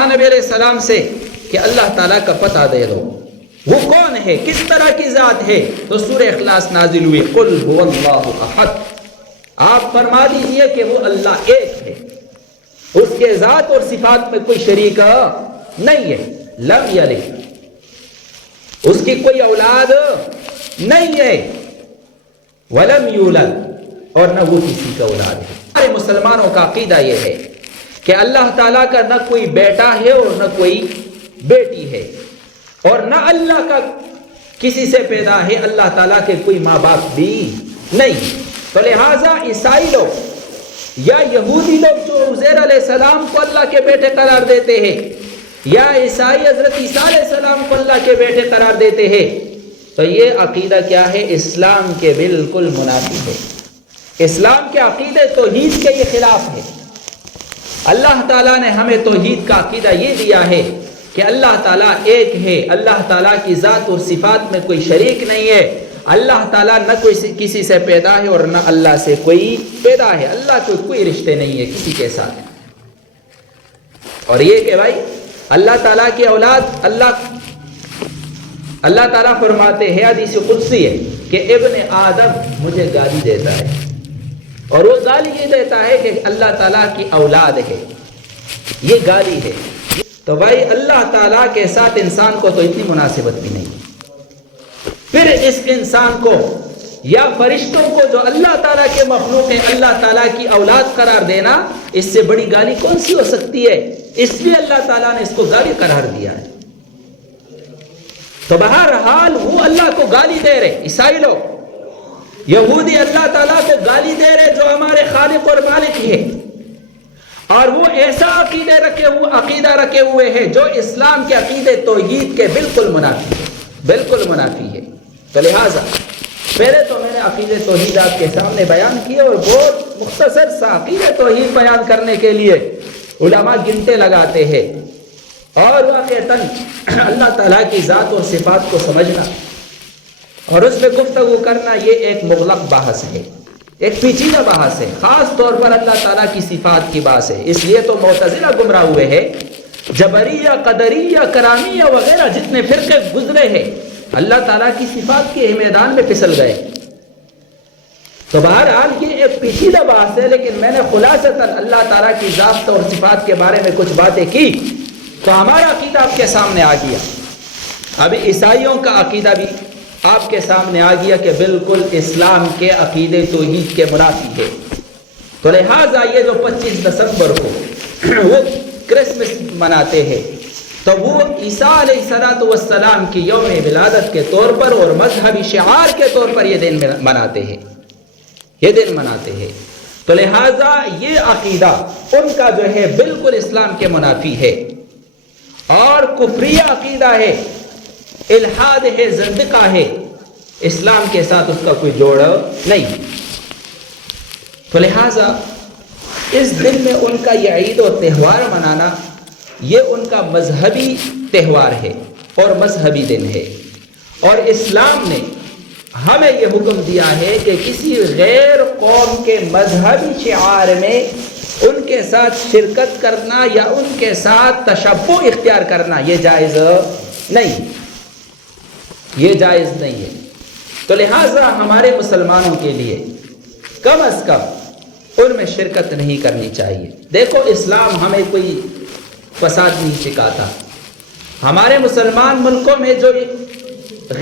کہا نبی علیہ السلام سے کہ اللہ تعالیٰ کا پتہ دے دو، وہ کون ہے، کس طرح کی ذات ہے؟ تو سورہ اخلاص نازل ہوئی، قل هو اللہ احد، آپ فرما دیجئے کہ وہ اللہ ایک ہے، اس کے ذات اور صفات میں کوئی شریک نہیں ہے، لم یلد، اس کی کوئی اولاد نہیں ہے، ولم یولد، اور نہ وہ کسی کا اولاد ہے۔ ہمارے مسلمانوں کا عقیدہ یہ ہے کہ اللہ تعالیٰ کا نہ کوئی بیٹا ہے اور نہ کوئی بیٹی ہے، اور نہ اللہ کا کسی سے پیدا ہے، اللہ تعالیٰ کے کوئی ماں باپ بھی نہیں۔ تو لہٰذا عیسائی لوگ یا یہودی لوگ جو عزیر علیہ السلام کو اللہ کے بیٹے قرار دیتے ہیں، یا عیسائی حضرت عیسیٰ علیہ السلام کو اللہ کے بیٹے قرار دیتے ہیں، تو یہ عقیدہ کیا ہے؟ اسلام کے بالکل منافی ہے، اسلام کے عقیدے توحید کے یہ خلاف ہے۔ اللہ تعالیٰ نے ہمیں توحید کا عقیدہ یہ دیا ہے کہ اللہ تعالیٰ ایک ہے، اللہ تعالیٰ کی ذات اور صفات میں کوئی شریک نہیں ہے، اللہ تعالیٰ نہ کسی سے پیدا ہے اور نہ اللہ سے کوئی پیدا ہے، اللہ کو کوئی رشتے نہیں ہے کسی کے ساتھ۔ اور یہ کہ بھائی اللہ تعالیٰ کی اولاد، اللہ تعالیٰ فرماتے ہیں، حدیث قدسی ہے کہ ابن آدم مجھے گالی دیتا ہے، اور وہ گالی یہ دیتا ہے کہ اللہ تعالیٰ کی اولاد ہے، یہ گالی ہے۔ تو بھائی اللہ تعالیٰ کے ساتھ انسان کو تو اتنی مناسبت بھی نہیں، پھر اس انسان کو یا فرشتوں کو جو اللہ تعالیٰ کے مخلوق ہیں اللہ تعالیٰ کی اولاد قرار دینا، اس سے بڑی گالی کون سی ہو سکتی ہے؟ اس لیے اللہ تعالیٰ نے اس کو گالی قرار دیا ہے۔ تو بہرحال وہ اللہ کو گالی دے رہے، عیسائی لوگ، یہودی اللہ تعالیٰ کو گالی دے رہے جو ہمارے خالق اور مالک ہے، اور وہ ایسا عقیدہ رکھے ہوئے ہیں جو اسلام کے عقیدے توحید کے بالکل منافی ہے، بالکل منافی ہے۔ تو لہٰذا پہلے تو میں نے عقیدے توحید آپ کے سامنے بیان کیا، اور بہت مختصر سا عقیدے توحید بیان کرنے کے لیے علماء گنتے لگاتے ہیں، اور واقعتاً اللہ تعالیٰ کی ذات اور صفات کو سمجھنا اور اس میں گفتگو کرنا یہ ایک مغلق بحث ہے، ایک پیچیدہ بحث ہے، خاص طور پر اللہ تعالیٰ کی صفات کی بحث ہے۔ اس لیے تو معتزلہ گمراہ ہوئے ہیں، جبریہ، قدریہ، کرامیہ وغیرہ جتنے فرقے گزرے ہیں اللہ تعالیٰ کی صفات کے میدان میں پھسل گئے۔ تو بہرحال یہ ایک پیچیدہ بحث ہے، لیکن میں نے خلاصتاً اللہ تعالیٰ کی ذات اور صفات کے بارے میں کچھ باتیں کی تو ہمارا عقیدہ آپ کے سامنے آ گیا۔ ابھی عیسائیوں کا عقیدہ بھی آپ کے سامنے آ گیا کہ بالکل اسلام کے عقیدے توحید کے منافی ہے۔ تو لہٰذا یہ جو 25 دسمبر کو وہ کرسمس مناتے ہیں، تو وہ عیسیٰ علیہ السلام کی یوم ولادت کے طور پر اور مذہبی شعار کے طور پر یہ دن مناتے ہیں، یہ دن مناتے ہیں۔ تو لہٰذا یہ عقیدہ ان کا جو ہے بالکل اسلام کے منافی ہے، اور کفریہ عقیدہ ہے، الحاد ہے، زندقہ ہے، اسلام کے ساتھ اس کا کوئی جوڑ نہیں۔ تو لہٰذا اس دن میں ان کا یہ عید و تہوار منانا یہ ان کا مذہبی تہوار ہے اور مذہبی دن ہے، اور اسلام نے ہمیں یہ حکم دیا ہے کہ کسی غیر قوم کے مذہبی شعار میں ان کے ساتھ شرکت کرنا یا ان کے ساتھ تشبہ اختیار کرنا یہ جائز نہیں، یہ جائز نہیں ہے۔ تو لہٰذا ہمارے مسلمانوں کے لیے کم از کم ان میں شرکت نہیں کرنی چاہیے۔ دیکھو اسلام ہمیں کوئی فساد نہیں سکھاتا، ہمارے مسلمان ملکوں میں جو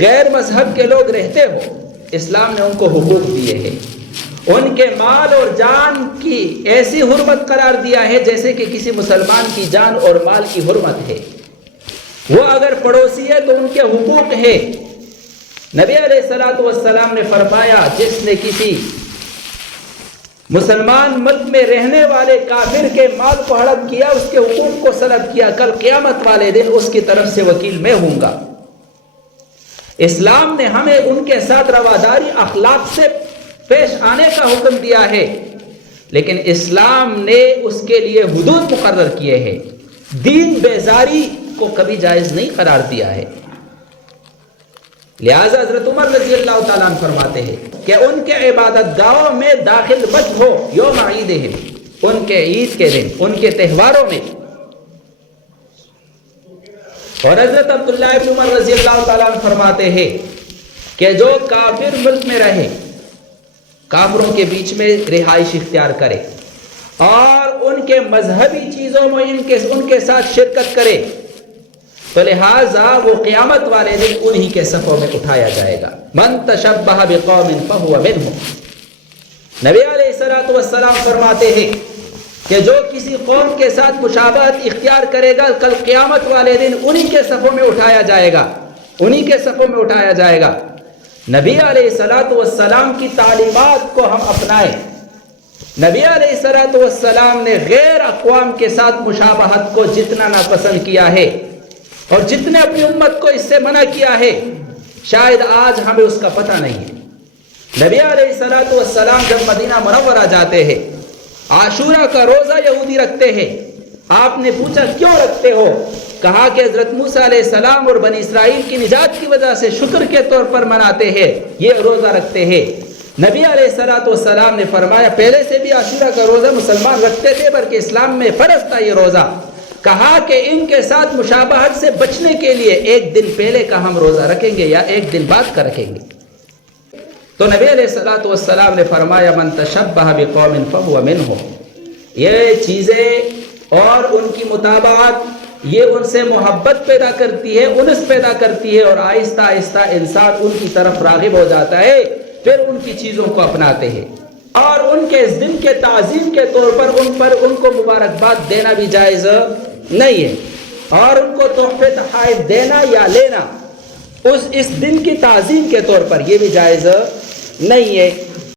غیر مذہب کے لوگ رہتے ہو اسلام نے ان کو حقوق دیے ہیں، ان کے مال اور جان کی ایسی حرمت قرار دیا ہے جیسے کہ کسی مسلمان کی جان اور مال کی حرمت ہے۔ وہ اگر پڑوسی ہے تو ان کے حقوق ہے۔ نبی علیہ السلام نے فرمایا جس نے کسی مسلمان ملک میں رہنے والے کافر کے مال کو ہڑپ کیا، اس کے حقوق کو سلب کیا، کل قیامت والے دن اس کی طرف سے وکیل میں ہوں گا۔ اسلام نے ہمیں ان کے ساتھ رواداری اخلاق سے پیش آنے کا حکم دیا ہے، لیکن اسلام نے اس کے لیے حدود مقرر کیے ہیں، دین بیزاری کو کبھی جائز نہیں قرار دیا ہے۔ لہذا حضرت عمر رضی اللہ تعالیٰ عنہ فرماتے ہیں کہ ان کے عبادت گاہوں میں داخل مت ہو یوم عیدہم، ان کے عید کے دن، ان کے تہواروں میں اور حضرت عبداللہ ابن عمر رضی اللہ تعالیٰ عنہ فرماتے ہیں کہ جو کافر ملک میں رہے، کافروں کے بیچ میں رہائش اختیار کرے اور ان کے مذہبی چیزوں میں ان کے ساتھ شرکت کرے، تو لہٰذا وہ قیامت والے دن انہی کے صفوں میں اٹھایا جائے گا۔ من تشبہ بقوم فہو منہم۔ نبی علیہ الصلوۃ والسلام فرماتے ہیں کہ جو کسی قوم کے ساتھ مشابہت اختیار کرے گا، کل قیامت والے دن انہی کے صفوں میں اٹھایا جائے گا، انہی کے صفوں میں اٹھایا جائے گا۔ نبی علیہ الصلوۃ والسلام کی تعلیمات کو ہم اپنائیں۔ نبی علیہ الصلوۃ والسلام نے غیر اقوام کے ساتھ مشابہت کو جتنا ناپسند کیا ہے اور جتنے اپنی امت کو اس سے منع کیا ہے، شاید آج ہمیں اس کا پتہ نہیں ہے۔ نبی علیہ الصلوۃ والسلام جب مدینہ منورہ جاتے ہیں، عاشورہ کا روزہ یہودی رکھتے ہیں۔ آپ نے پوچھا کیوں رکھتے ہو؟ کہا کہ حضرت موسیٰ علیہ السلام اور بنی اسرائیل کی نجات کی وجہ سے شکر کے طور پر مناتے ہیں، یہ روزہ رکھتے ہیں۔ نبی علیہ الصلوۃ والسلام نے فرمایا پہلے سے بھی عاشورہ کا روزہ مسلمان رکھتے تھے، بلکہ اسلام میں فرض تھا یہ روزہ۔ کہا کہ ان کے ساتھ مشابہت سے بچنے کے لیے ایک دن پہلے کا ہم روزہ رکھیں گے یا ایک دن بعد کا رکھیں گے۔ تو نبی علیہ الصلوۃ والسلام نے فرمایا من تشبہ بقوم فہو منہم۔ یہ چیزیں اور ان کی مطابقت یہ ان سے محبت پیدا کرتی ہے، انس پیدا کرتی ہے، اور آہستہ آہستہ انسان ان کی طرف راغب ہو جاتا ہے، پھر ان کی چیزوں کو اپناتے ہیں۔ اور ان کے اس دن کے تعظیم کے طور پر ان کو مبارکباد دینا بھی جائز نہیں ہے، اور ان کو تحفے تحائف دینا یا لینا اس دن کی تعظیم کے طور پر یہ بھی جائز نہیں ہے۔